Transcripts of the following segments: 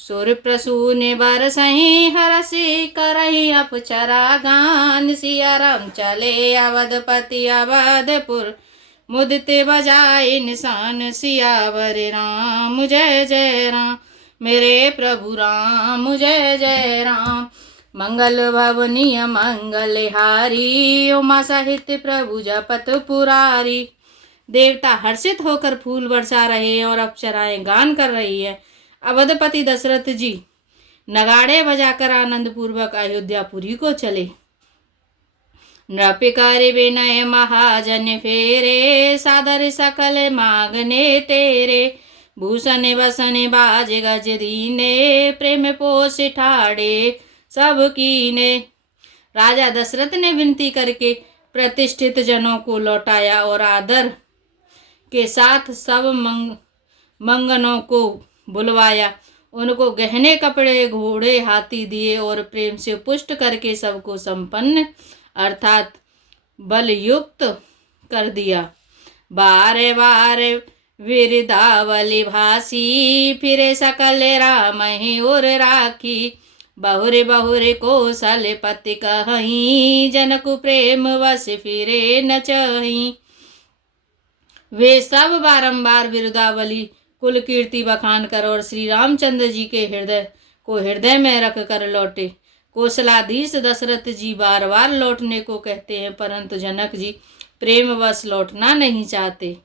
सुर प्रसून बरसहि हरसि करहि अपचरा गान। सिया राम चले अवधपति अवधपुर मुदते बजाए निशान। सियावर राम जय जय राम मेरे प्रभु राम जय जय राम। मंगल भवनीय मंगलहारी उमा सहित प्रभु जपत पुरारी। देवता हर्षित होकर फूल बरसा रहे हैं और अप्सराएं गान कर रही है। अवधपति दशरथ जी नगाड़े बजाकर आनंद पूर्वक अयोध्यापुरी को चले। नृपिकर विनय महाजन फेरे सादर सकल मांगने तेरे। भूषण बसन बाज गज दीने प्रेम पोष ठाड़े सब कीने। राजा दशरथ ने विनती करके प्रतिष्ठित जनों को लौटाया और आदर के साथ सब मंगनों को बुलवाया। उनको गहने कपड़े घोड़े हाथी दिए और प्रेम से पुष्ट करके सबको संपन्न अर्थात बलयुक्त कर दिया। बारे बारे वीरदावली भासी फिरे सकल राम ही उर राखी। बहुरे बहुरे कौशल पति कहीं जनक प्रेम वश फिरे न चही। वे सब बारंबार विरुदावली कुल कीर्ति बखान कर और श्री रामचंद्र जी के हृदय में रख कर लौटे। कौशलाधीश दशरथ जी बार बार लौटने को कहते हैं परंतु जनक जी प्रेमवश लौटना नहीं चाहते।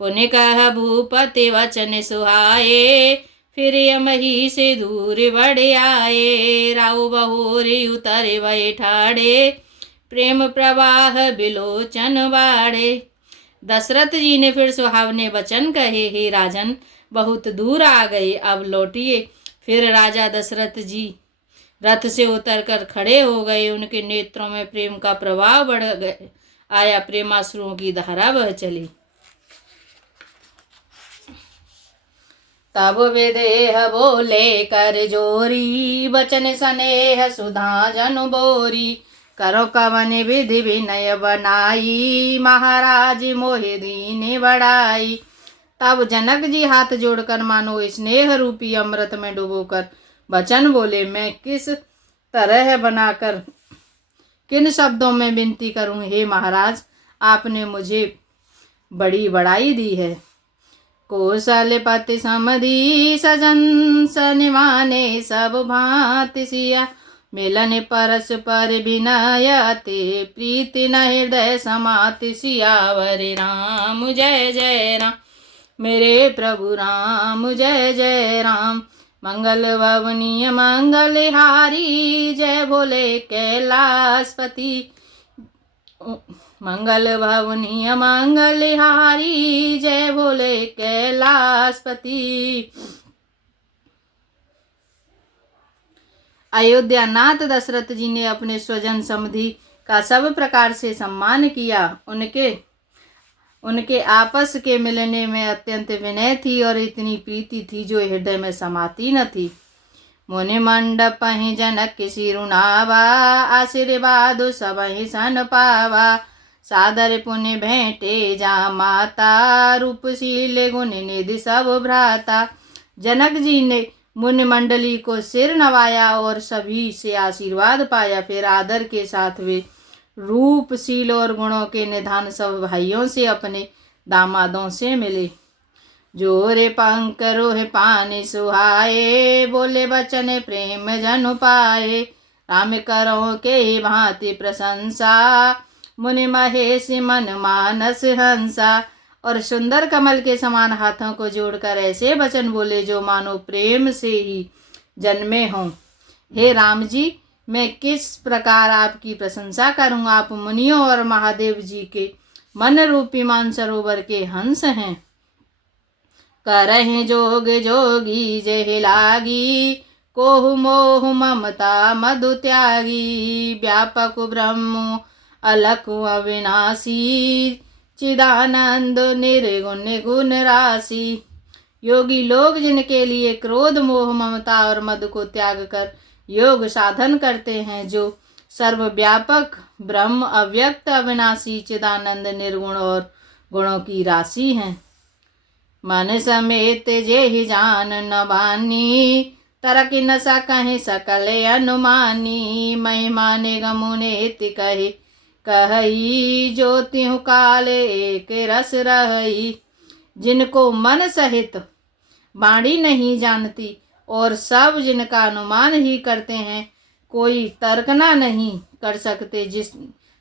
पुण्य कह भूपति वचन सुहाए फिर यमही से दूर बढ़ आए। राव बहोरी उतरे वै ठाड़े प्रेम प्रवाह बिलोचन बाड़े। दशरथ जी ने फिर सुहावने वचन कहे, हे राजन बहुत दूर आ गए, अब लौटिए। फिर राजा दशरथ जी रथ से उतरकर खड़े हो गए। उनके नेत्रों में प्रेम का प्रवाह बढ़ आया। प्रेमाश्रुओं की धारा बह चली। तब विदेह बोले कर जोरी वचन स्नेह सुधा जनु बोरी। करो कवन विधि विनय बनाई महाराज मोहि दीन बढ़ाई। तब जनक जी हाथ जोड़कर मानो स्नेह रूपी अमृत में डुबोकर वचन बोले, मैं किस तरह बनाकर किन शब्दों में विनती करूं। हे महाराज आपने मुझे बड़ी बड़ाई दी है। कौशलपति समधि सजन सनिमाने सब भांति सिया। मिलन परस्पर विनय अति प्रीति न हृदय समाति। सियावर राम जय जय राम मेरे प्रभु राम जय जय राम। मंगल भवनीय मंगलहारी जय भोले कैलाशपति। मंगल भवनीय मंगलहारी जय भोले कैलाशपति। अयोध्यानाथ दशरथ जी ने अपने स्वजन समधि का सब प्रकार से सम्मान किया। उनके आपस के मिलने में अत्यंत विनय थी और इतनी प्रीति थी जो हृदय में समाती न थी। मुनि मंडप ही जनक सिरुनावा आशीर्वाद सब ही सन पावा। सादर पुण्य भेंटे जा माता रूपशील गुण निधि सब भ्राता। जनक जी ने मुनि मंडली को सिर नवाया और सभी से आशीर्वाद पाया। फिर आदर के साथ वे रूपशील और गुणों के निधान सब भाइयों से अपने दामादों से मिले। जोरे पंख रोह पानी सुहाए बोले बचन प्रेम जनु पाए। राम करो के भांति प्रशंसा मुनि महेश मन मानस हंसा। और सुंदर कमल के समान हाथों को जोड़कर ऐसे वचन बोले जो मानो प्रेम से ही जन्मे हों। हे राम जी मैं किस प्रकार आपकी प्रशंसा करूं। आप मुनियों और महादेव जी के मन रूपी मानसरोवर के हंस हैं। करहि जोग जोगी जय लागी कोहु मोह ममता मधु त्यागी। व्यापक ब्रह्म अलख अविनाशी चिदानंद निर्गुण गुण राशि। योगी लोग जिनके लिए क्रोध मोह ममता और मद को त्याग कर योग साधन करते हैं, जो सर्वव्यापक ब्रह्म अव्यक्त अविनाशी चिदानंद निर्गुण और गुणों की राशि हैं। मन समेत जेहि जान न बानी तरक न सकहि सकल अनुमानी। महिमा निगम नेति कही कहई, जो तिहु काल एक रस रहई। जिनको मन सहित वाणी नहीं जानती और सब जिनका अनुमान ही करते हैं, कोई तर्कना नहीं कर सकते,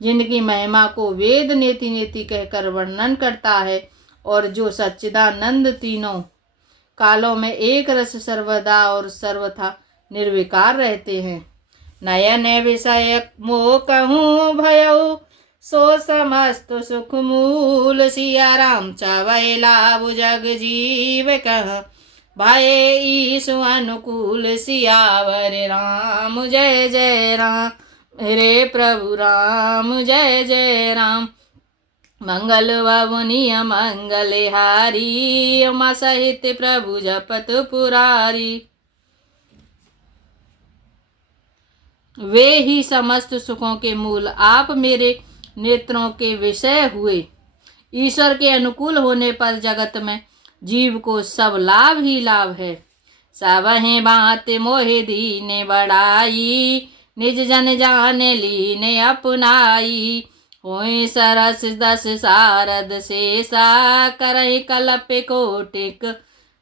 जिनकी महिमा को वेद नेति नेति कहकर वर्णन करता है, और जो सच्चिदानंद तीनों कालों में एक रस सर्वदा और सर्वथा निर्विकार रहते हैं। नयन विषय मोह कहूँ भयऊ, सो समस्त सुख मूल। सिया राम चावै लाभ जग जीव कह, भय ईसु अनुकूल। सियावर राम जय जय राम, मेरे प्रभु राम जय जय राम। मंगल भवनीय मंगल हारी, उमा सहित प्रभु जपत पुरारी। वे ही समस्त सुखों के मूल, आप मेरे नेत्रों के विषय हुए। ईश्वर के अनुकूल होने पर जगत में जीव को सब लाभ ही लाभ है। सबहि बात मोहि दीने बढ़ाई, निज जन जाने लीने अपनाई। होई सरस दस सारद शेषा, करहि कल्प कोटिक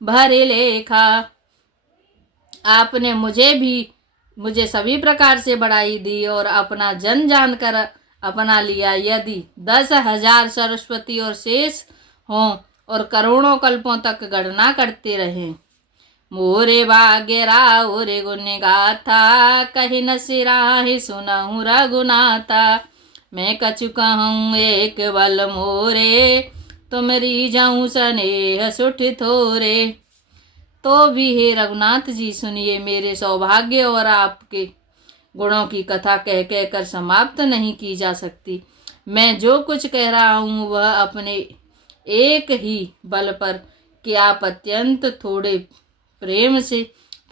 भरि लेखा। आपने मुझे सभी प्रकार से बढ़ाई दी और अपना जन जानकर अपना लिया। यदि 10,000 सरस्वती और शेष हों और करोड़ों कल्पों तक गणना करते रहें। मोरे भाग्य राउर गुण गाथा, कही न सिराहि सुनहु रघुनाथा। मैं कछु कहूँ एक बल मोरे, तुमरी जाऊँ स्नेह सुठ थोरे। तो भी हे रघुनाथ जी सुनिए, मेरे सौभाग्य और आपके गुणों की कथा कह कह कर समाप्त नहीं की जा सकती। मैं जो कुछ कह रहा हूँ वह अपने एक ही बल पर कि आप अत्यंत थोड़े प्रेम से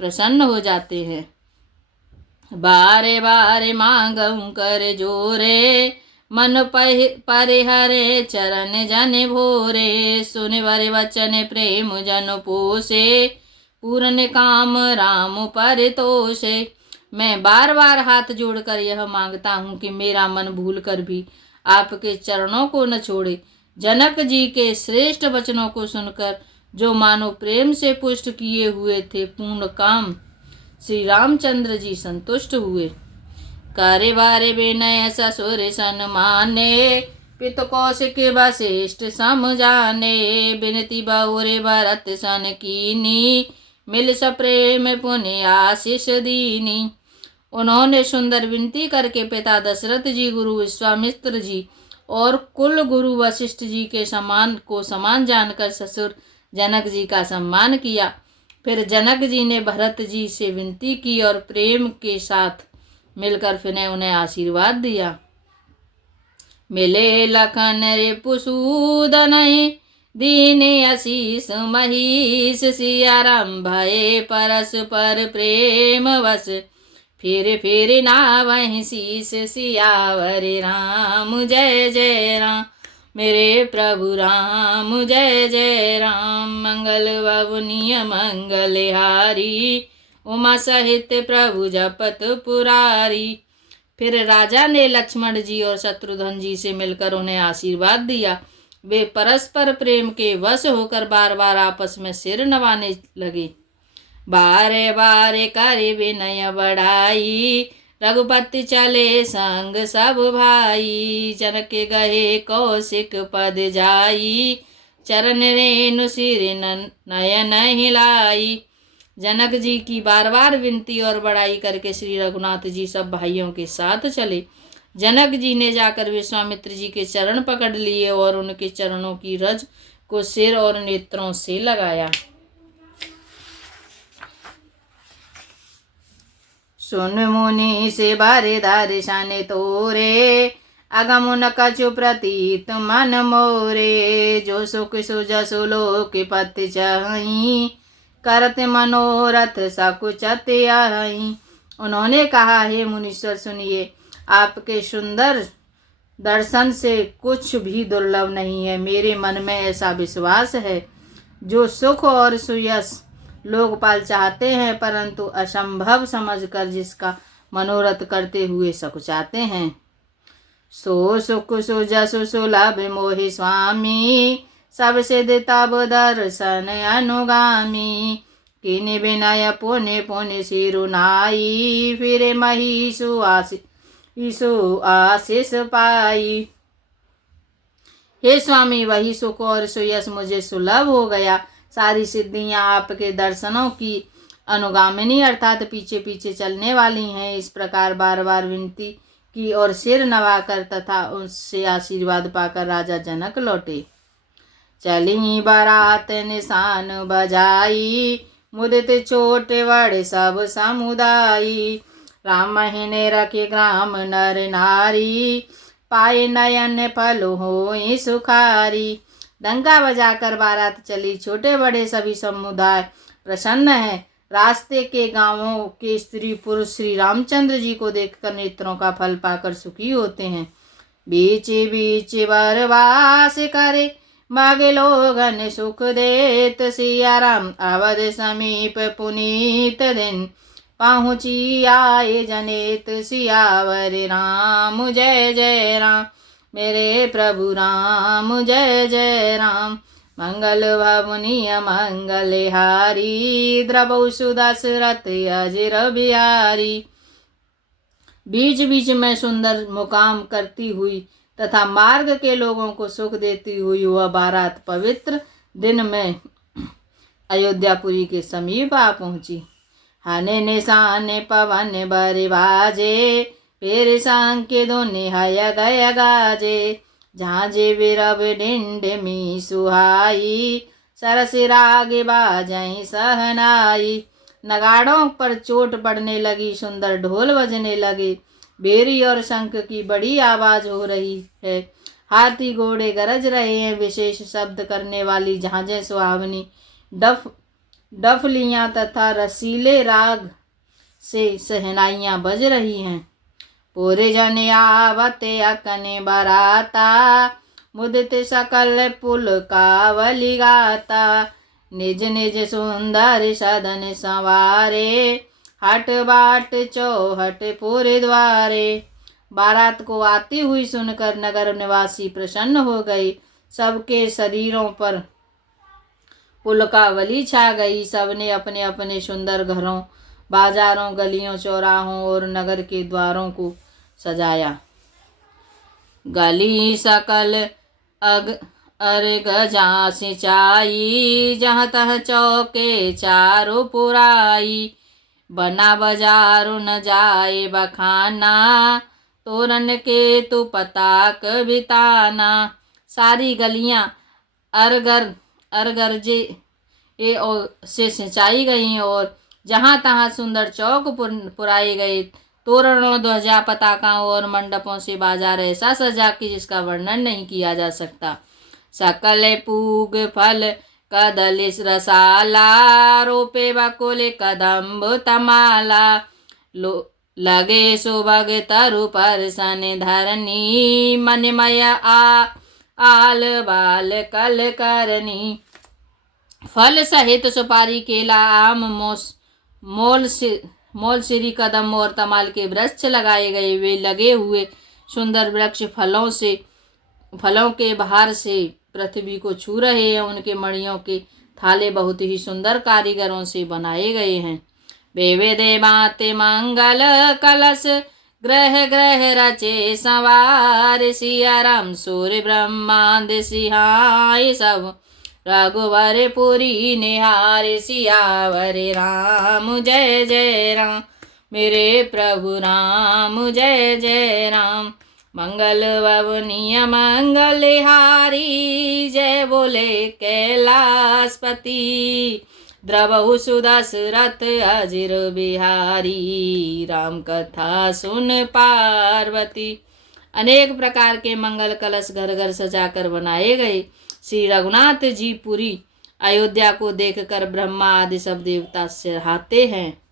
प्रसन्न हो जाते हैं। बारे बारे मांगऊँ कर जोरे, मन परिहरे चरण जन भोरे। सुन वर वचन प्रेम जन पोसे, पूर्ण काम राम परितोषे। मैं बार बार हाथ जोड़कर यह मांगता हूँ कि मेरा मन भूल कर भी आपके चरणों को न छोड़े। जनक जी के श्रेष्ठ वचनों को सुनकर जो मानो प्रेम से पुष्ट किए हुए थे पूर्ण काम श्री रामचंद्र जी संतुष्ट हुए। करे बारे विनय ससुर सन्माने, पित कौशिक वशिष्ठ समझाने। बिनती बहुरे भरत सन कीनी, मिल सप्रेम पुण्य आशीष दीनी। उन्होंने सुंदर विनती करके पिता दशरथ जी, गुरु विश्वामित्र जी और कुल गुरु वशिष्ठ जी के समान जानकर ससुर जनक जी का सम्मान किया। फिर जनक जी ने भरत जी से विनती की और प्रेम के साथ मिलकर फिर उन्हें आशीर्वाद दिया। मिले लखन रिपुसूदन, दीने आशीष महीष। सिया राम भये परस्पर प्रेम वश, फिर फिर नावहि शीस। सियावर राम जय जय राम, मेरे प्रभु राम जय जय राम। मंगल भवनीय मंगल हारी, उमा सहित प्रभु जपत पुरारी। फिर राजा ने लक्ष्मण जी और शत्रुघ्न जी से मिलकर उन्हें आशीर्वाद दिया। वे परस्पर प्रेम के वश होकर बार बार आपस में सिर नवाने लगे। बारे बारे करे विनय बढ़ाई, रघुपति चले संग सब भाई। जनक गए कौशिक पद जाई, चरण रेणु सिर नयन हिलाई। जनक जी की बार बार विनती और बड़ाई करके श्री रघुनाथ जी सब भाइयों के साथ चले। जनक जी ने जाकर विश्वामित्र जी के चरण पकड़ लिए और उनके चरणों की रज को सिर और नेत्रों से लगाया। सुन मुनि से बारे दारिशाने तोरे, अगम न कछु प्रतीत मन मोरे। जो सुख सुजसु लोक पति चाहि, करत मनोरथ सकुचत आई। उन्होंने कहा, हे मुनीश्वर सुनिए, आपके सुंदर दर्शन से कुछ भी दुर्लभ नहीं है। मेरे मन में ऐसा विश्वास है, जो सुख और सुयश लोकपाल चाहते हैं, परंतु असंभव समझकर जिसका मनोरथ करते हुए सकुचाते हैं। सो सुख सो जसु सुलभ मोहि स्वामी, सबसे तब दर्शन अनुगामी। किनि विनय पुनि पुनि सिरुनाई, फिरे महिषु आशीष पाई। हे स्वामी, वही सुख और सुयश मुझे सुलभ हो गया। सारी सिद्धियां आपके दर्शनों की अनुगामिनी अर्थात पीछे पीछे चलने वाली हैं। इस प्रकार बार बार विनती की और सिर नवाकर तथा उससे आशीर्वाद पाकर राजा जनक लौटे। चली बारात निशान बजाई, मुदित छोटे बड़े सब समुदायी। राम महीने रखे ग्राम नर नारी, पाए नयन फल होई सुखारी। डंका बजाकर बारात चली, छोटे बड़े सभी समुदाय प्रसन्न है। रास्ते के गांवों के स्त्री पुरुष श्री रामचंद्र जी को देखकर नेत्रों का फल पाकर सुखी होते हैं। बीच बीच वरवास करे, मागे लोगन सुख देत। सिया राम अवध समीप पुनीत दिन, पहुँची आए जनेत। सियावर राम जय जय राम, मेरे प्रभु राम जय जय राम। मंगल भवनीय मंगल हारी, द्रवौ सुदशरथ अजिर बिहारी। बीच बीच में सुंदर मुकाम करती हुई तथा मार्ग के लोगों को सुख देती हुई वह बारात पवित्र दिन में अयोध्यापुरी के समीप आ पहुंची। हने निशाने पवन बर बाजे, फिर सांके दोने हय गय गाजे। झांझे विरब डिंडमी सुहाई, सरस राग बाजई सहनाई। नगाड़ों पर चोट पड़ने लगी, सुंदर ढोल बजने लगे। बेरी और शंख की बड़ी आवाज हो रही है। हाथी घोड़े गरज रहे हैं। विशेष शब्द करने वाली झांझें सुहावनी डफलियां तथा रसीले राग से सहनाइयां बज रही हैं। पूरे जन आवते अकने बराता, मुदित सकल पुल कावली गाता। निज निज सुंदर सदन संवारे, हट बाट चौहट पूरे द्वारे। बारात को आती हुई सुनकर नगर निवासी प्रसन्न हो गए। सबके शरीरों पर पुलकावली छा गई। सबने अपने अपने सुंदर घरों, बाजारों, गलियों, चौराहों और नगर के द्वारों को सजाया। गली सकल अर्घ जहाँ सिंचाई, जहाँ तह चौके चारों पुराई। बना बाजारो न जाए बखाना, तोरन के तू पताक बिताना। सारी गलियां अर्गर्जे से सिंचाई गई और जहाँ तहाँ सुंदर चौक पुराए गए। तोरणों, ध्वजा, पताकाओं और मंडपों से बाजार ऐसा सजा कि जिसका वर्णन नहीं किया जा सकता। सकल पूग फल कदलिस रसाला, रोपे बकुल कदम्ब तमाला। लगे सुभग तरु पर सन धरनी, मनमय आल बाल कल करनी। फल सहित सुपारी, केला, आम, मोलसिरी, कदम और तमाल के वृक्ष लगाए गए। वे लगे हुए सुंदर वृक्ष फलों के बहार से पृथ्वी को छू रहे हैं। उनके मणियों के थाले बहुत ही सुंदर कारीगरों से बनाए गए हैं। बेवे बाते मंगल कलश, ग्रह ग्रह रचे संवार। सिया राम सूर्य ब्रह्मांड सिहाय, सब रघुवर पुरी निहार। सियावर राम जय जय राम, मेरे प्रभु राम जय जय राम। मंगल भवनीय मंगल हारी, जय बोले कैलाशपति। द्रवहु सुदशरथ अजिर बिहारी, राम कथा सुन पार्वती। अनेक प्रकार के मंगल कलश घर घर सजाकर बनाए गए। श्री रघुनाथ जी पुरी अयोध्या को देखकर ब्रह्मा आदि सब देवता सिरहाते हैं।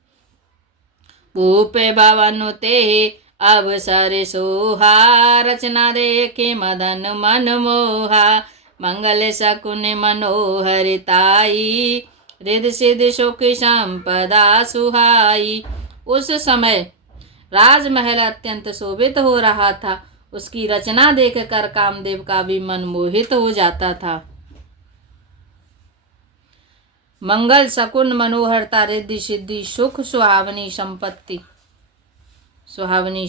भूपे भवन ते अवसर सोहा, रचना देखे मदन मन मोहा। मंगल शकुन मनोहरिताई, रिद्धि सिद्धि सुख संपदा सुहाई। उस समय राजमहल अत्यंत शोभित हो रहा था। उसकी रचना देखकर कामदेव का भी मन मोहित हो जाता था। मंगल शकुन मनोहरता रिद्धि सिद्धि सुख सुहावनी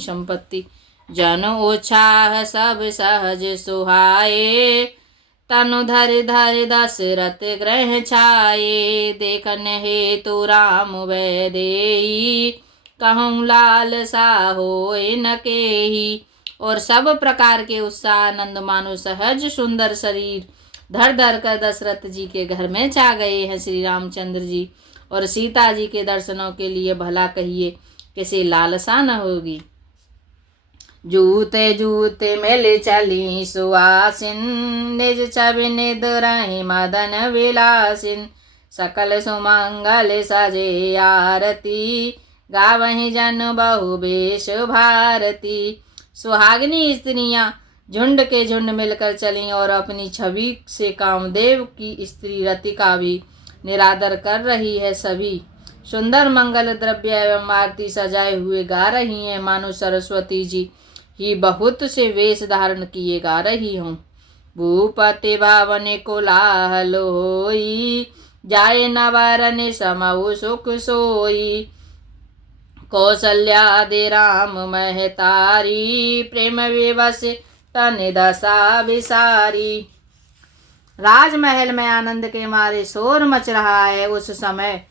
संपत्ति जन उत्साह सब सहज सुहाए। तनु धरि धरि दशरथ ग्रह छाये। देखन हेतु राम वैदेही कहूँ लालसा होए न केही। और सब प्रकार के उत्साह आनंद मानो सहज सुंदर शरीर धर धर कर दशरथ जी के घर में छा गए हैं श्री रामचंद्र जी। और सीता जी के दर्शनों के लिए भला कहिए किसी लालसा न होगी। जूते जूते मेले चली सुहासिन निज छवि निदुरहि मदन विलासिन। सकल सुमंगल सजे आरती गावहि जन बहु बेश भारती। सुहागिनी स्त्रियां झुंड के झुंड मिलकर चलीं और अपनी छवि से कामदेव की स्त्री रति का भी निरादर कर रही है। सभी सुंदर मंगल द्रव्य एवं आरती सजाए हुए गा रही हैं, मानो सरस्वती जी ही बहुत से वेश धारण किए गा रही हूँ। भूपति भावन कोलाहल होई जाए नवरन समऊ सुख सोई। कौसल्यादि राम महतारी प्रेम विवश तन दशा विसारी। राजमहल में आनंद के मारे शोर मच रहा है। उस समय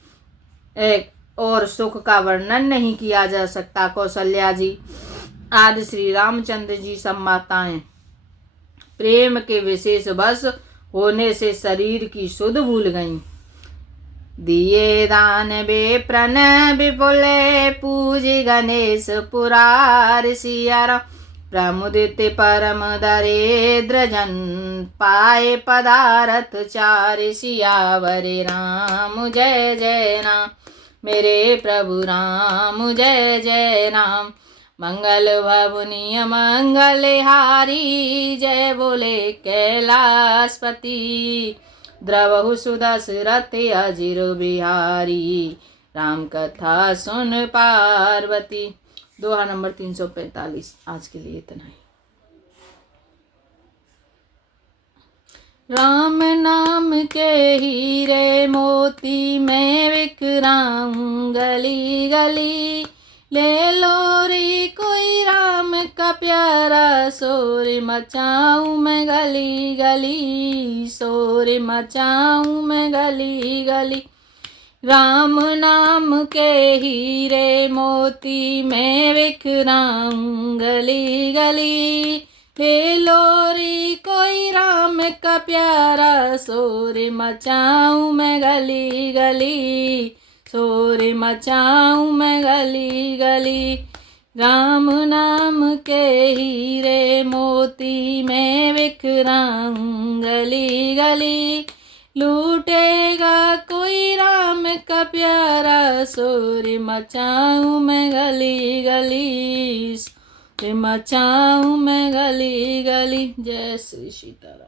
एक और सुख का वर्णन नहीं किया जा सकता। कौशल्या जी आदि श्री रामचंद्र जी सब माताएं प्रेम के विशेष बस होने से शरीर की सुध भूल गईं। दिए दान बेप्रन विपुल पूजी गणेश पुरार सिया। प्रमुदित परम दरिद्र जन पाए पदारथ चार। सियावरे राम जय जय राम मेरे प्रभु राम जय जय राम। मंगल भवनीय मंगल हारी जय बोले कैलाशपति। द्रवहु सुदशरथ अजिर बिहारी राम कथा सुन पार्वती। दोहा नंबर 345। आज के लिए इतना ही। राम नाम के हीरे मोती मैं बिखराऊं गली गली। ले लो रे कोई राम का प्यारा शोर मचाऊं मैं गली गली। शोर मचाऊं मैं गली गली। राम नाम के हीरे मोती मैं बिखराऊं गली गली। ले लो रे कोई राम का प्यारा शोर मचाऊं मैं गली गली। शोर मचाऊं मैं गली गली। राम नाम के हीरे मोती मैं बिखराऊं गली गली। लूटेगा कोई राम का प्यारा शोर मचाऊं मैं गली गली। शोर मचाऊं मैं गली गली। जय श्री सीताराम।